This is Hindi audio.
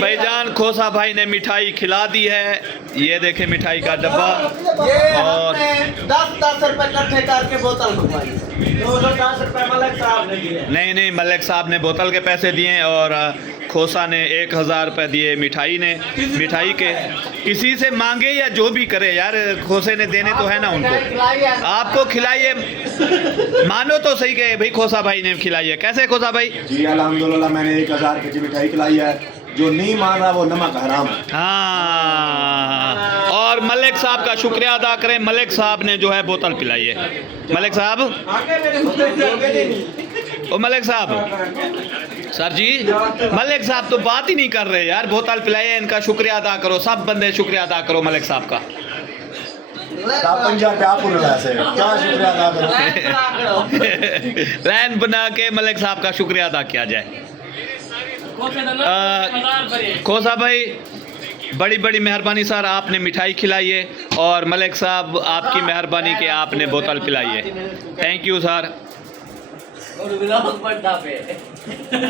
भाईजान खोसा भाई ने मिठाई खिला दी है। ये देखे मिठाई का डब्बा। और 10-10 रुपए इकट्ठे करके बोतल मंगवाई। 210 रुपए मलिक साहब ने दिए। नहीं, मलिक साहब ने बोतल के पैसे दिए और खोसा ने 1000 रुपये दिए मिठाई के। किसी से मांगे या जो भी करे यार, खोसे ने देने तो है ना उनको। आपको खिलाइए, मानो तो सही कहे भाई, खोसा भाई ने खिलाई है। कैसे खोसा भाई? जी अल्हम्दुलिल्लाह, मैंने 1000 की मिठाई खिलाई है। जो नहीं मान रहा वो नमक हराम है। हाँ, और मलिक साहब का शुक्रिया अदा करें। मलिक साहब ने जो है बोतल पिलाई है। मलिक साहब, ओ मलिक साहब, सर जी, मलिक साहब तो बात ही नहीं कर रहे यार। बोतल पिलाई है, इनका शुक्रिया अदा करो। सब बंदे शुक्रिया अदा करो मलिक साहब का। क्या शुक्रिया अदा करो। लाइन बना के मलिक साहब का शुक्रिया अदा किया जाए। खोसा भाई, बड़ी बड़ी मेहरबानी सर, आपने मिठाई खिलाई है और मलिक साहब आपकी मेहरबानी के आपने बोतल पिलाई है। Thank you sir.